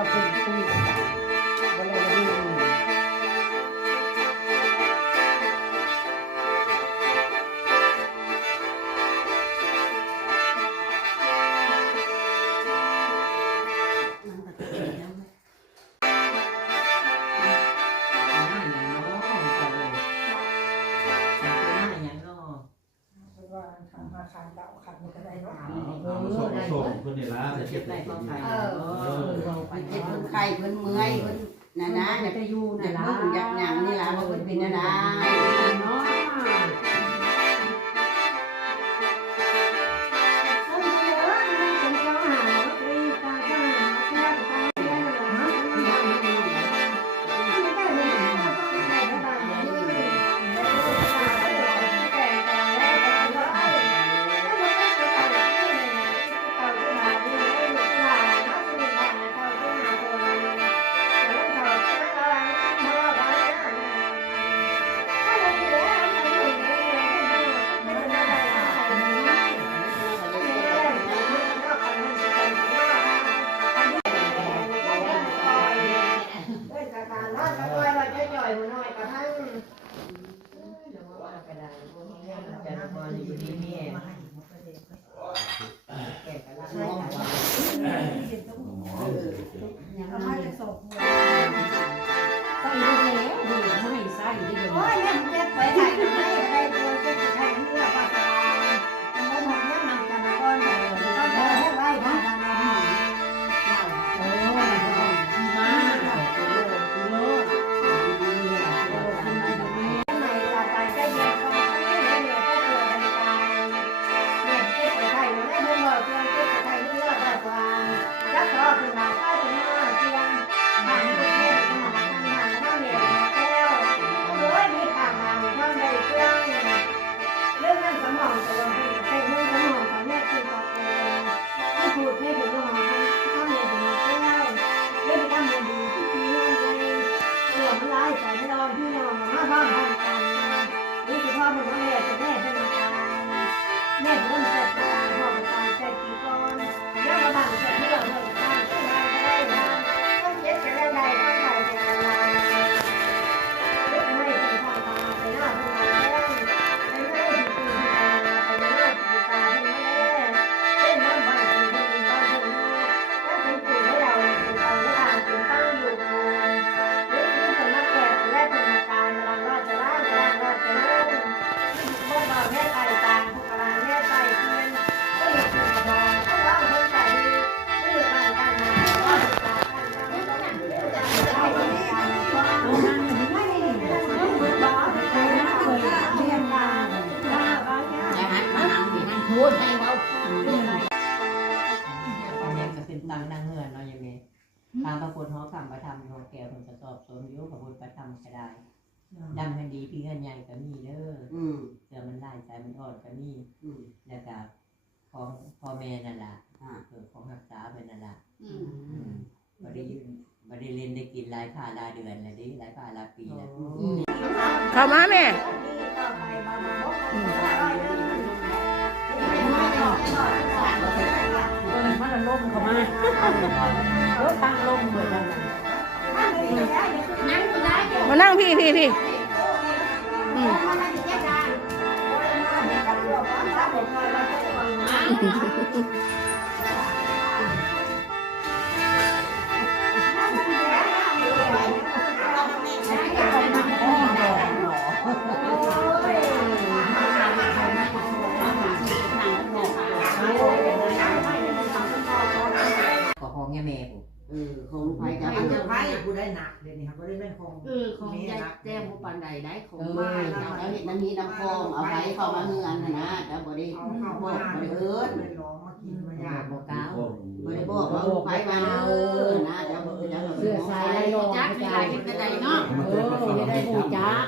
เราคุยกันวันอะไรวันนี้ส่งเพื่อนในร้านเจ็บไหล่ก็ไข่เจ็บไข้เพิ่นเมื่อยเพิ่นน่ะนะอยากอยู่น่ะล่ะอยากหยังนี่ล่ะว่าเพิ่นเป็นน่ะนะเนาะทางพระพุทธเขาทำประทำเขาแก้วมันจะสอบสวนยุพระพุทธประทำก็ได้ดำกันดีพี่เงินใหญ่ก็มีเด้อเสือมันไล่ใจมันอ่อนก็มีแล้วก็ของพ่อแม่นั่นแหละของรักษาเป็นนั่นแหละบ่ได้เรียนได้กินหลายค่าหลายเดือนแล้วดิหลายค่าหลายปีแล้วเข้ามาแม่มันล่มเข้ามาลดทางลมเหมือนกันมานั่งพี่ของแม่แม่ของลูกไผ่กับเจ้าไผ่กูได้หนักเดี๋ยวนี้ครับก็ได้เป็นของของแจ้งผู้ปันใดได้ของมาแล้วเห็นน้ำนี้น้ำคลองเอาไว้เข้ามาเฮือนนะแล้วบ่ได้บอกบ่ได้เอิ้นบอกกล่าวบ่ได้บอกว่าลูกไผ่มานะแล้วบ่ได้เสื้อสายไรโลจักที่ไหนเป็นใดเนาะไม่ได้ผู้จัก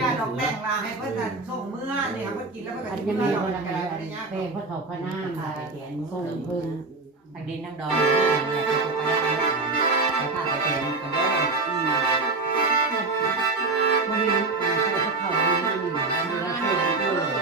ยาดอกแป้งลาให้เพื่อนส่งเมื่อเนี่ยเพื่อนกินแล้วเพื่อนกินไม่แล้ว อะไรแพงเพราะเขาขน้ามาส่งพึ่งทางดินทางดอนอะไรก็ไปได้ไปพาไปเทนกันได้มันมีเขาดีมากมีราคาดีด้วย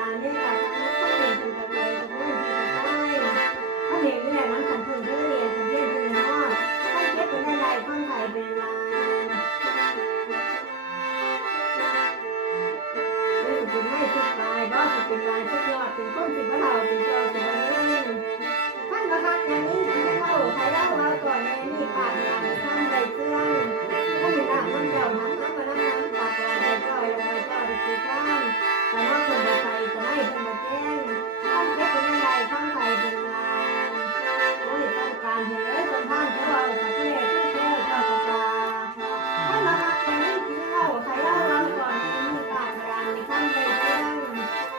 การเนี่ยค่ะเขาเรียนเป็นตัวเองเขาเรียนไม่ได้มันของเพื่อนเรียนเป็นเรื่องเป็นน้อยเขาเก็บเป็นอะไรข้างใครเป็นลายเป็นไม่สุดตายบ้าจะเป็นลายทุกยอดเป็นต้นเป็นมะเราเป็นเจ้าเป็นอะไรท่านประธานอย่างนี้เข้าใครเล่ามาก่อนในนี่ปากอย่างท่านใจเครื่องถ้าเป็นอ่างน้ำเจ้าน้ำมาน้ำปากลายใจจ้อยลอยเจ้าเป็นผู้ข้ามแต่ว่าคนใครจะไม่เป็นมาแจ้งท่านเก็บเป็นอะไรข้างใครเป็นลายโอ้ยต้องการเห็นเลยคนท่านเจ้าเอาสักเล่ขึ้นแก้วเจ้าตาท่านมาอย่างนี้กินเข้าใครเล่ามาก่อนมีปากอย่างในท่านใจเครื่อง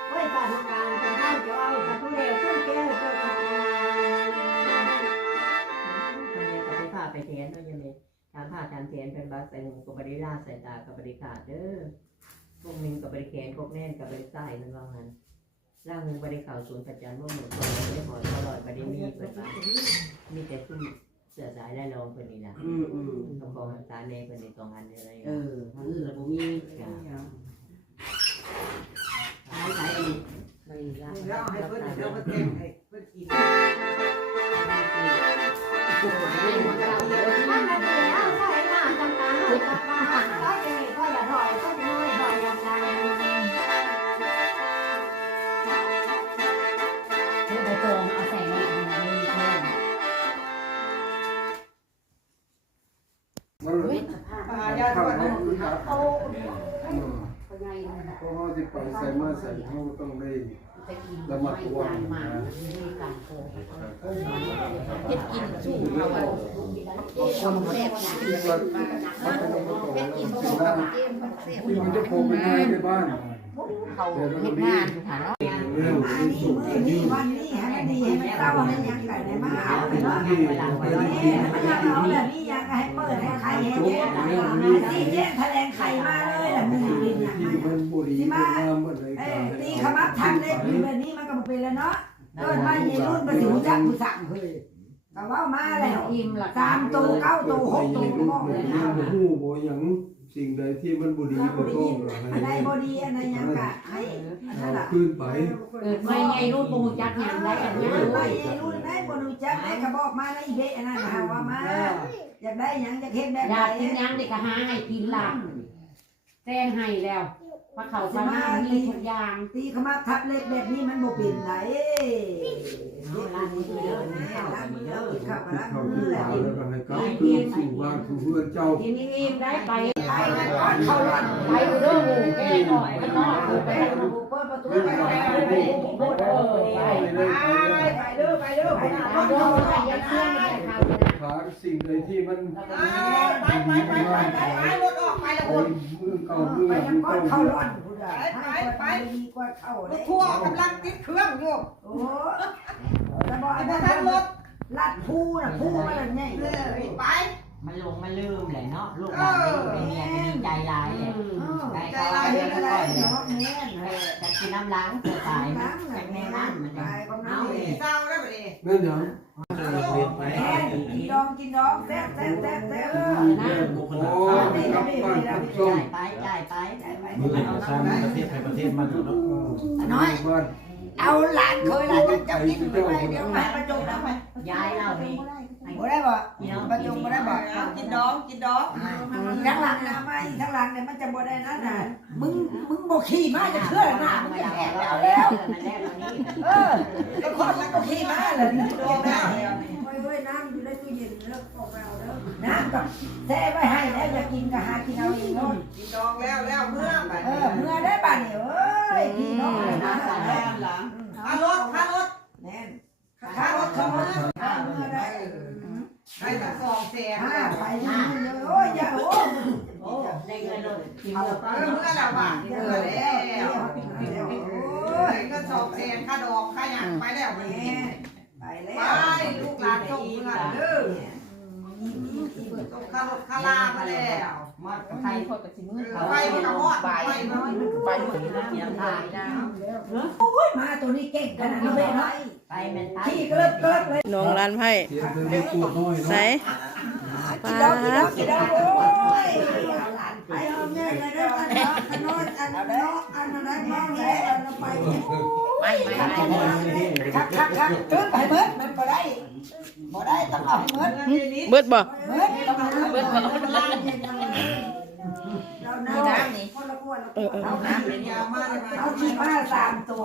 โอ้ยปากการคนท่านเจ้าเอาสักเล่ขึ้นแก้วเจ้าตาไปแทนเนาะยังไงทางผ้าทางแทนเป็นบาใส่หงกับบริลาใส่ตากับบริขาดเด้อพวกนึงกับบริแขนพวกแน่นกับบริใส่นั่นว่างั้นร่างหนึ่งบริข่าวศูนย์ประจันว่าเหมือนคนเราได้หอยตลอดบริมีเปิดมามีแต่ซุ่มเสือสายได้ลองคนนี้นะกระบอกหันตาเนคนนี้2 อันอะไรทางอื่นเราบ่มีใส่อีกแล้วให้เพิ่นเดี๋ยวเพิ่นเต็มให้เพิ่นกินมันไม่ได้เอาใส่หน้าจำตาหน้าจำตาก็จะมีก็อย่าถอยก็จะไม่ถอยอย่างใดไปตรงเอาใส่ในอันนี้เพิ่ม ปลาญาติว่าเขาโต เพราะเขาจะไปใส่มาใส่เขาต้องได้ระมัดระวังนะเฮ็ดกินสู้เขาอ่ะคนแซ่บนะเฮ็ดกินสู้เขาที่มันจะโผล่ไปในบ้าน เขาเฮ็ดงานค่ะเนาะ เรื่องนี้สุดที่ วันนี้ให้ดีให้เต้าให้ยังไก่ในมาเอาเนาะ ที่ มันเอาแบบนี้ยังให้เปิดให้ใครเห็นที่แจ้งแถลงไข่มาเลยแหละมึงอยู่ดินอย่าง ที่มันบุรีเป็นน้ำอะไรกัน ตีขมับทำได้แบบนี้มันก็เป็นแล้วเนาะเกิดมาในรุ่นประสิวจักผู้สั่งเคยแต่ว่ามาแล้วอิ่มละ3 ตัว 9 ตัว 6 ตัวก็เลยนะ หูโบยังสิ่งใดที่มันบุรีก็ต้องอะไรบดีอะไรยังกะให้ขึ้นไป เกิดไม่ไงรุ่นปูจักยังได้กันยัง ไม่รุ่นไหนบนูจักไหนก็บอกมาในเบะนั่นนะว่ามาอยากได้ยังจะเห็นแบบ อยากกินยังได้ก็หาให้กินล่ะแจ้งให้แล้วว่าเขาจะมามีทุกอย่าง ตีขมับทับเล็กแบบนี้มันบ่เป็นไหน ร้านนี้เด้อ ล้างมือแล้วขับล้าง เขา มื ที่ อแล้ว แล้วก็ให้เขาขึ้นสู่บ้านสู่เพื่อนเจ้า ทีนี้อิ่มได้ไป ไปกันก่อนเขาหล่อน ไปเด้อหมู่แก้หน่อยนอกไป เปิดประตูไปไปไปเด้อไปเด้อไป เอาเด้อไปยังเชื่อไม่ได้เขานะ ขาสิ่งใดที่มัน ไปรถออกไปแล้วคน มือเก่ามือ ไป หลัง ยังก่อน เก่า เขาหล่อนไปดีกว่าเขาเลย ทั่วกำลังติดเครื่องอยู่ โอ้แต่บอก ไอ้ ไอ้ พวก ท่า นั้น นรถ ลัดผู้น่ะผู้มันอะไรเนี่ย ไป มันลงมันลืมแหละเนาะลูกหลานไม่มีไม่มีใจร้ายเลยใจ ใจ เขา ลาย เรื่ เห็ อน ง อะไร ก่อน เดี๋ เนี่ย ยว ว่าแม่น จะกินน้ำล้างเสือตาย น้ำ จาก แม่ แม่ นั่ นั่ น นมัน ตายก็น้ำ เศร้าได้ไหมดิ นั่นยัง เรียนไป แม่กินดองแซ่บแซ่บแซ่บแซ่บ นะ บุค โอ้ ลากร ยกลับบ้านกลับช่อง จ่ายไป มือเอาสร้างประเทศไทยประเทศมันเนาะ น้อย บ้าน เอาหลานเคยหลานจะกินไปเดี๋ยวมาประจุแล้วไป ย้ายเรานี่ บ่ได้บ่ประจุบ่ได้บ่ กินดองกินดอง ทั้งหลังนะไม่ทั้งหลังเนี่ยมันจะบ่ได้นั่นน่ะมึงบ่ขี่มาจะเชื่อหน้ามึงจะแหกแล้วแล้ว มันแรกวันนี้ ก็คนมันก็ขี่มาเลยโอ้แม่น้ำอยู่ในตู้เย็นเลิกออกมาเอาเด้อน้ำกับแช่ไว้ให้แล้วจะกินก็หากินเอาเองโน่น กินดองแล้วเมื่อไป เมื่อได้ป่ะเนี่ยเอ้ยพี่น้องนะ ค่ารถ แน่น ค่ารถเขามา เมื่อได้ ให้ตั้ง200,000 ไปโอ้ยอย่าโอ้ โอ้ได้เงินรถกิน เมื่อแล้วป่ะเมื่อแล้วก็200,000ค่าดอกค่าหยังไปแล้ว ไปแล้ ไป ว ลูกหลานส่งเงินเด้อส่งค่ารถค่าลามาแล้ว มาใครคนกับชิ้นมือ ไปมันฮอดไปน้อย ไปหมดนะเดี๋ยวถ่ายนะ มาตัวนี้เก่งขนาดนี้เลย ไปเป็นไป ขี่เกิบเลย น้องร้านไผ่ เสียงเป็นเล็กปวดน้อย ใส่ เ กินดอกโอ้ยเอาหลานไป เอาแม่ไปได้อันน้อยอันนั้นบ้างแล้วเราไป ไม่ คักเกินไปเบิดมันบ่ได้ต้องเอาเบิด เบิดบ่ เบิดต้องเอาเบิด เรา มี น้ำ น้ำนี่ คนละขวด เอาน้ำเลยนี่ เอาขี้มา3ตัว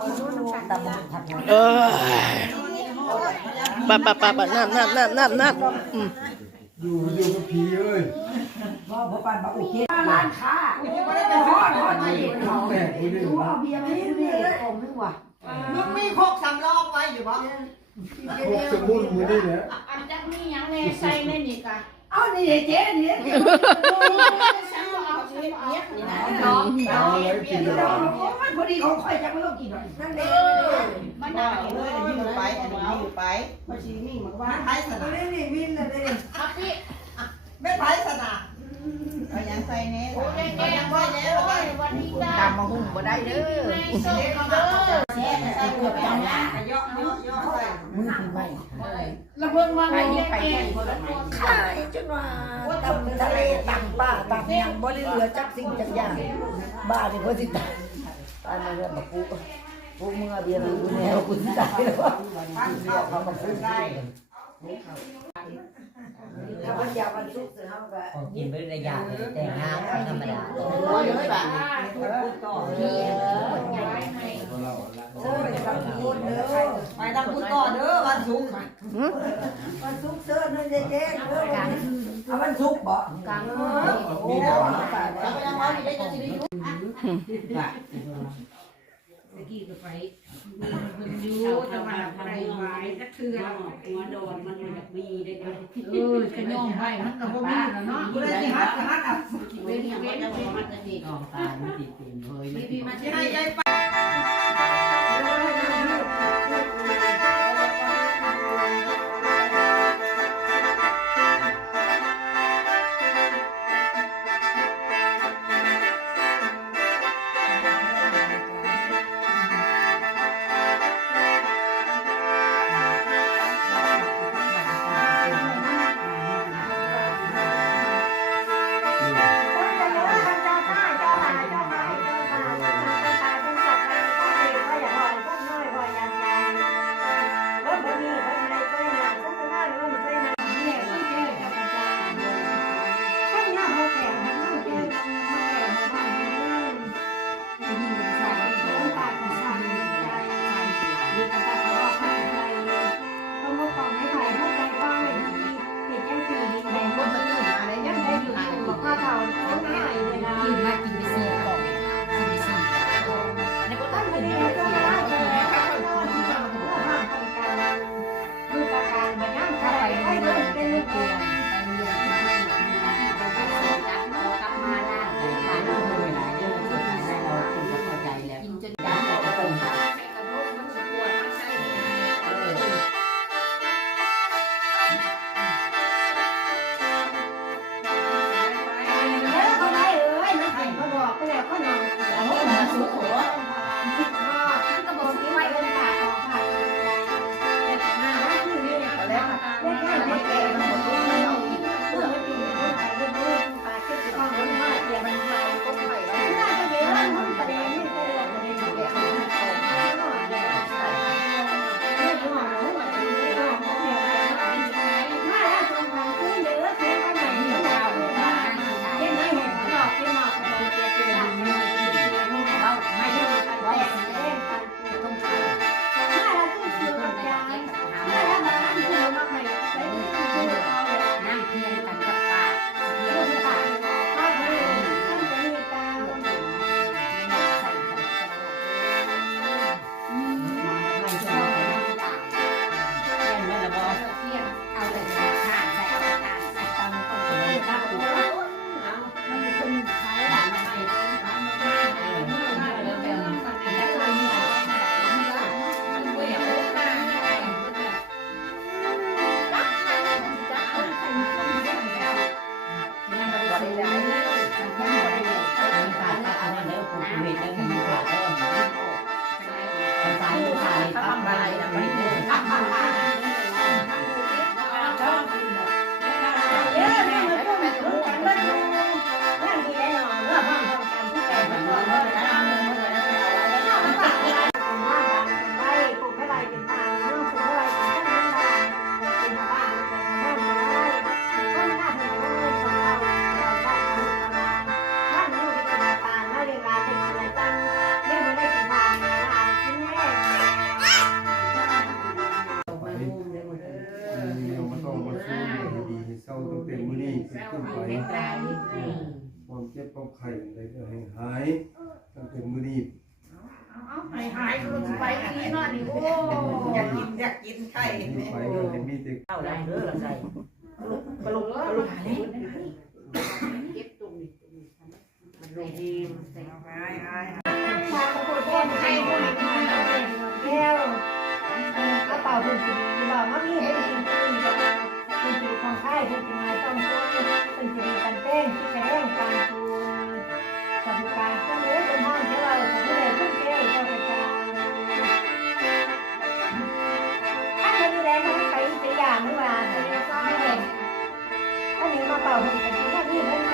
ตำมันทัน เออปะน้ำอยู่กับผีเอ้ย บ่ปานบ่โอเคร้านค้าฮอดแตกไปดิ เอาเบียร์มาให้นี่ผมนึกว่า มึงมีโคกสำรองไว้อยู่บ่ พวกสมุนมือนี่แหละ อันจักมีหยังแน่ใส่ในนี่กะ เอานี่เจ๊นี่ ฉันบ่เอาสิเฮ็ดนี่นะ เอาไว้กินเลย มันพอดีของข่อยจะไม่ต้องกินหรอก นั่นเอง มันได้เลย อยู่ไปอันนี้อยู่ไป มาชีนี่มันว่าไทยสนานี่วินเลย ครับพี่ ไม่ไทยสนา เอายังใส่เน้ โอ้ยแก่ๆบ่แล้ววันนี้จ้า ตามมาหุ่มบ่ได้เด้อ ในโซ่เด้อ แช่ใส่เกือบจังนะเยอะใส่ มือปีใหม่ ระเบิงมา ไป แก่ นี่ไป ๆ แค่คนละไม้ ขายจนว่าตำทะเลตำป่าตำยังบ่ได้เหลือจักสิ่งจักอย่างบ้าที่บ่สิตายตายมาเรื่องบักกูเมื่อเบียร์กูแนวกูสิตายแล้วเขาก็ซื้อได้ถ้าวันยาวันศุกร์เฮาก็ ของกินเป็นระยะแต่งงานธรรมดา โอ้ยเฮ้ยบ้าน ต่อ เด้อย้ายให้ เด้อทำบุญเด้อ ไปทำบุญต่อเด้อวันศุกร์ วันศุกร์เด้อนั่นเจ๊เด้อเอาวันศุกร์บ่ กลาง โอ้ตายแล้ว ยังว่าได้จะสิได้อยู่ กี้ก็ไปอยู่แต่ว่าอะไรไว้สักเทื่อหัวโดนมันแบบมีได้เด้อขย่องไว้มันก็บ่มีแล้วเนาะ กูได้ที่ฮัทอ่ะ เว้นเว้นมันจะนี่ น้องตาไม่ติดเป็นเฮ้ยไม่ติ พี่ ด มา ที่ ใช้ ให้ใจไป เ มื้อนี้ หายคนไปนี่นอนนี่โอ้ อยากกินไข่ ไปก็จะมีแต่ เอาละเด้อละใส่ กระลุกเก็บตรงนี้มันลงเองใส่ ชาเขาพูดแก้ไขพูดแก้วกระเป๋าพูดบอกว่ามีให้กินพูดของค่ายพูดยังไงต้องช่วยเป็นสิริกันเต้งที่แรงการจูนสมุการเครื่องเล่นเป็นห้องที่เราจะได้ขึ้นแก้วเจ้าประจาถ้าไม่ได้แล้วไปตัวอย่างเมื่อวานอันนี้มาเป่าพูดกันที่ว่านี่มัน